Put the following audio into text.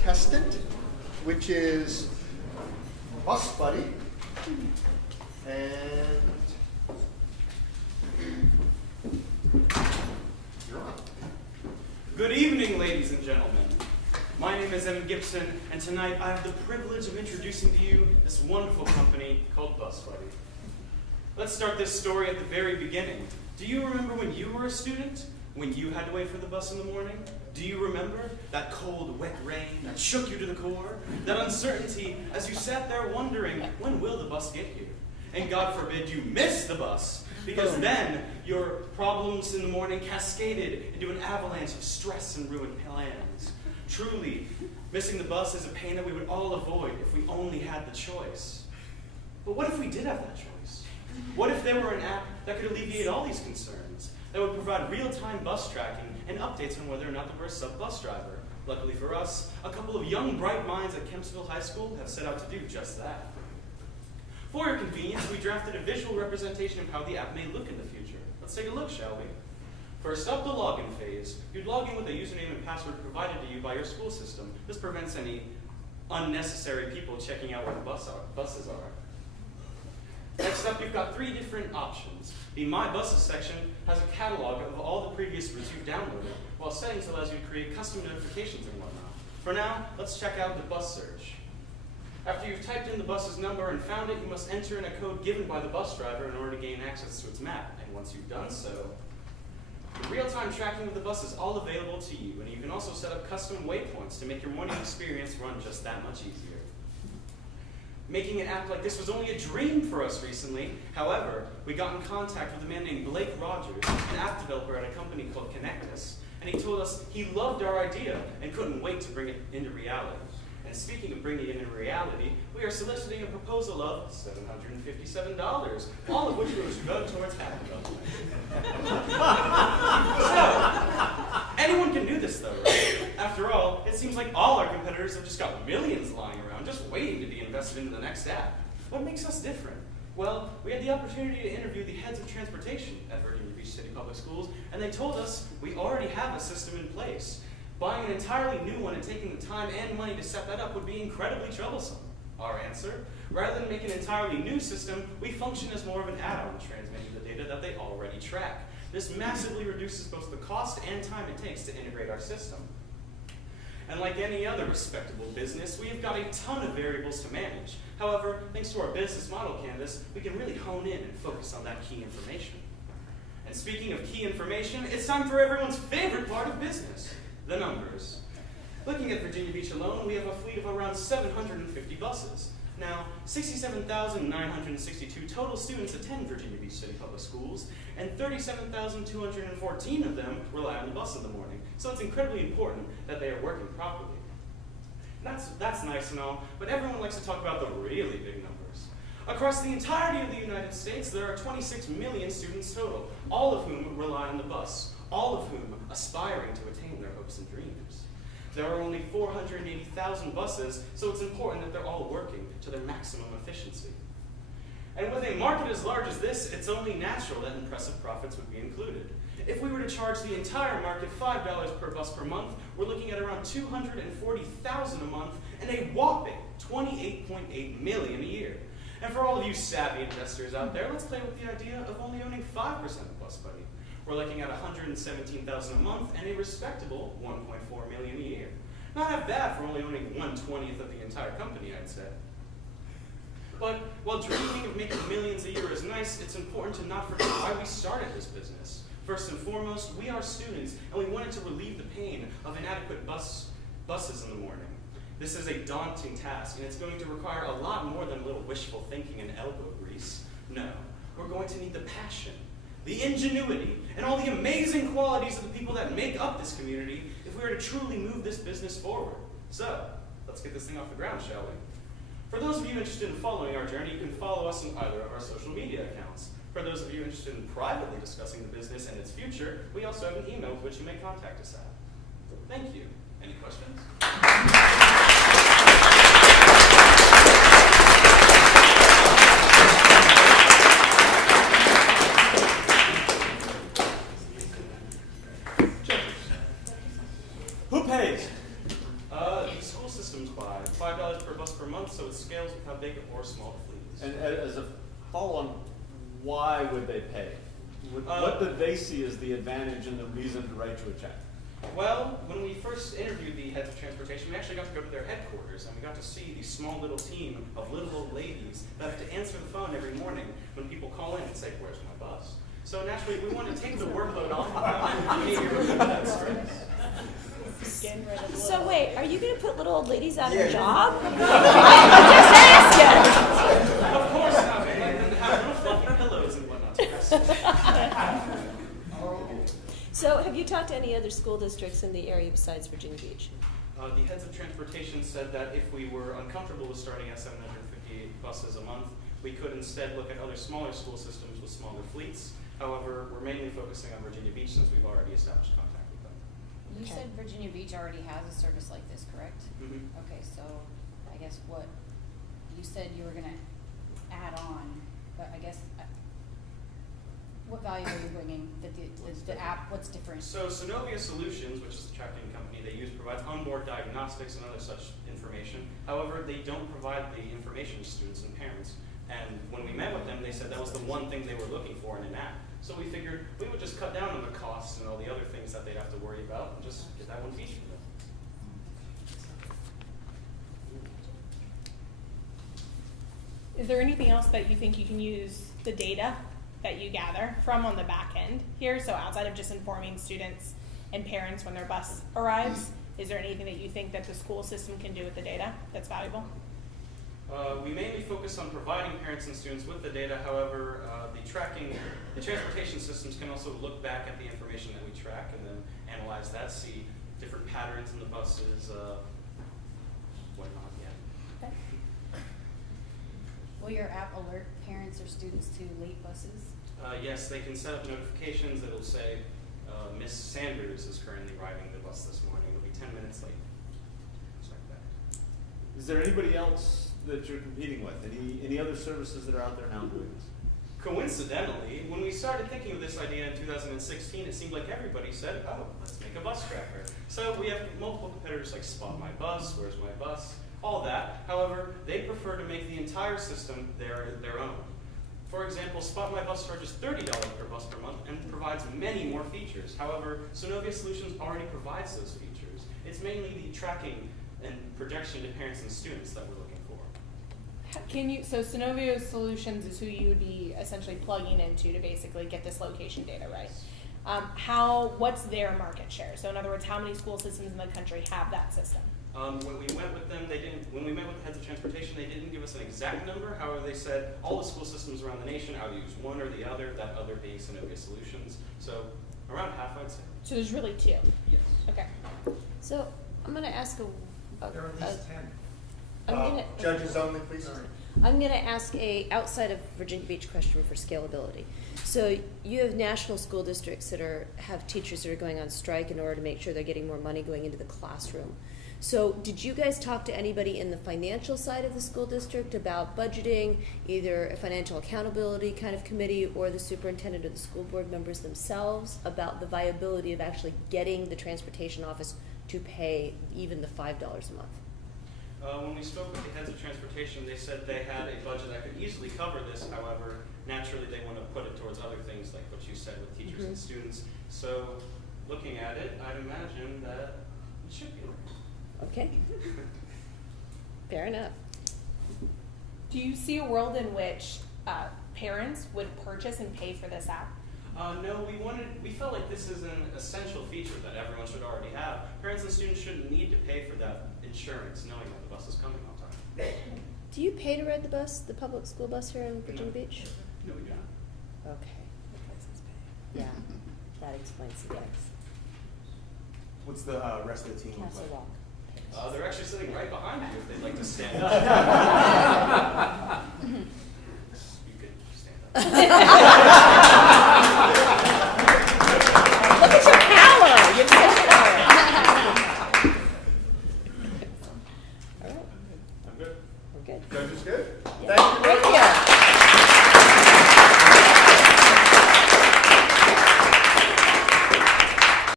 contestant, which is Bus Buddy. And you're on. Good evening, ladies and gentlemen. My name is Evan Gibson, and tonight I have the privilege of introducing to you this wonderful company called Bus Buddy. Let's start this story at the very beginning. Do you remember when you were a student? When you had to wait for the bus in the morning? Do you remember that cold, wet rain that shook you to the core? That uncertainty as you sat there wondering, when will the bus get here? And God forbid you miss the bus, because then your problems in the morning cascaded into an avalanche of stress and ruined plans. Truly, missing the bus is a pain that we would all avoid if we only had the choice. But what if we did have that choice? What if there were an app that could alleviate all these concerns, that would provide real-time bus tracking and updates on whether or not there were a sub-bus driver? Luckily for us, a couple of young, bright minds at Kempsville High School have set out to do just that. For your convenience, we drafted a visual representation of how the app may look in the future. Let's take a look, shall we? First up, the login phase. You'd log in with a username and password provided to you by your school system. This prevents any unnecessary people checking out where the buses are. Next up, you've got three different options. The My Buses section has a catalog of all the previous routes you've downloaded, while settings allows you to create custom notifications and whatnot. For now, let's check out the bus search. After you've typed in the bus's number and found it, you must enter in a code given by the bus driver in order to gain access to its map. And once you've done so, the real-time tracking of the bus is all available to you, and you can also set up custom waypoints to make your morning experience run just that much easier. Making an app like this was only a dream for us recently. However, we got in contact with a man named Blake Rogers, an app developer at a company called Connectus, and he told us he loved our idea and couldn't wait to bring it into reality. And speaking of bringing it into reality, we are soliciting a proposal of $757, all of which goes to go towards app development. So, anyone can do this though, right? After all, it seems like all our competitors have just got millions lying around, just waiting to be invested into the next app. What makes us different? Well, we had the opportunity to interview the heads of transportation at Virginia Beach City Public Schools, and they told us we already have a system in place. Buying an entirely new one and taking the time and money to set that up would be incredibly troublesome. Our answer? Rather than make an entirely new system, we function as more of an add-on, transmitting the data that they already track. This massively reduces both the cost and time it takes to integrate our system. And like any other respectable business, we have got a ton of variables to manage. However, thanks to our business model canvas, we can really hone in and focus on that key information. And speaking of key information, it's time for everyone's favorite part of business, the numbers. Looking at Virginia Beach alone, we have a fleet of around 750 buses. Now, 67,962 total students attend Virginia Beach City Public Schools, and 37,214 of them rely on the bus in the morning. So it's incredibly important that they are working properly. That's nice and all, but everyone likes to talk about the really big numbers. Across the entirety of the United States, there are 26 million students total, all of whom rely on the bus, all of whom aspiring to attain their hopes and dreams. There are only 480,000 buses, so it's important that they're all working to their maximum efficiency. And with a market as large as this, it's only natural that impressive profits would be included. If we were to charge the entire market $5 per bus per month, we're looking at around $240,000 a month and a whopping $28.8 million a year. And for all of you savvy investors out there, let's play with the idea of only owning 5% of Bus Buddy. We're looking at $117,000 a month and a respectable $1.4 million a year. Not half bad for only owning 1/20th of the entire company, I'd say. But while dreaming of making millions a year is nice, it's important to not forget why we started this business. First and foremost, we are students, and we wanted to relieve the pain of inadequate buses in the morning. This is a daunting task, and it's going to require a lot more than a little wishful thinking and elbow grease. No, we're going to need the passion, the ingenuity, and all the amazing qualities of the people that make up this community if we are to truly move this business forward. So, let's get this thing off the ground, shall we? For those of you interested in following our journey, you can follow us on either of our social media accounts. For those of you interested in privately discussing the business and its future, we also have an email which you may contact us at. Thank you. Any questions? Who pays? The school $5 per bus per month, so it scales with how big or small the fleet is. And as a follow-on, why would they pay? What did they see as the advantage and the reason to write you a check? Well, when we first interviewed the heads of transportation, we actually got to go to their headquarters, and we got to see the small little team of little old ladies that have to answer the phone every morning when people call in and say, "Where's my bus?" So naturally, we want to take the workload off of them. We need to remove that stress. So wait, are you going to put little old ladies out of a Yeah. job? I'm just asking. Of course not. We like them to have little fluffy pillows and whatnot to rest. So have you talked to any other school districts in the area besides Virginia Beach? The heads of transportation said that if we were uncomfortable with starting at 758 buses a month, we could instead look at other smaller school systems with smaller fleets. However, we're mainly focusing on Virginia Beach since we've already established contact with them. You Okay. said Virginia Beach already has a service like this, correct? Mm-hmm. Okay, so I guess what, you said you were gonna add on, but I guess, what value are you bringing, the app, what's different? So Synovia Solutions, which is the tracking company they use, provides onboard diagnostics and other such information. However, they don't provide the information to students and parents. And when we met with them, they said that was the one thing they were looking for in an app. So we figured we would just cut down on the costs and all the other things that they'd have to worry about and just get that one feature. Is there anything else that you think you can use the data that you gather from on the back end here? So outside of just informing students and parents when their bus arrives, is there anything that you think that the school system can do with the data that's valuable? We mainly focus on providing parents and students with the data. However, the transportation systems can also look back at the information that we track and then analyze that, see different patterns in the buses, whatnot, yeah. Okay. Will your app alert parents or students to late buses? Yes, they can set up notifications that'll say, Miss Sanders is currently riding the bus this morning. It'll be 10 minutes late. Just like that. Is there anybody else that you're competing with? Any other services that are out there now doing this? Coincidentally, when we started thinking of this idea in 2016, it seemed like everybody said, "Oh, let's make a bus tracker." So we have multiple competitors like Spot My Bus, Where's My Bus, all that. However, they prefer to make the entire system their own. For example, Spot My Bus charges $30 per bus per month and provides many more features. However, Synovia Solutions already provides those features. It's mainly the tracking and projection to parents and students that we're looking for. So Synovia Solutions is who you would be essentially plugging into to basically get this location data, right? What's their market share? So in other words, how many school systems in the country have that system? When we went with them, when we met with the heads of transportation, they didn't give us an exact number. However, they said all the school systems around the nation either use one or the other, that other being Synovia Solutions. So around half, I'd say. So there's really two. Yes. Okay. So I'm going to ask There are at least 10. Judges only, please. I'm going to ask a outside of Virginia Beach question for scalability. So you have national school districts that have teachers that are going on strike in order to make sure they're getting more money going into the classroom. So did you guys talk to anybody in the financial side of the school district about budgeting, either a financial accountability kind of committee or the superintendent or the school board members themselves about the viability of actually getting the transportation office to pay even the $5 a month? When we spoke with the heads of transportation, they said they had a budget that could easily cover this. However, naturally they want to put it towards other things like what you said with teachers and students. So looking at it, I'd imagine that it should be. Okay. Fair enough. Do you see a world in which parents would purchase and pay for this app? No, we felt like this is an essential feature that everyone should already have. Parents and students shouldn't need to pay for that insurance knowing that the bus is coming on time. Do you pay to ride the bus, the public school bus here in Virginia Beach? No, we do not. Okay. Yeah, that explains the X. What's the rest of the team look Castle like? Walk. They're actually sitting right behind you if they'd like to stand up. You could stand up.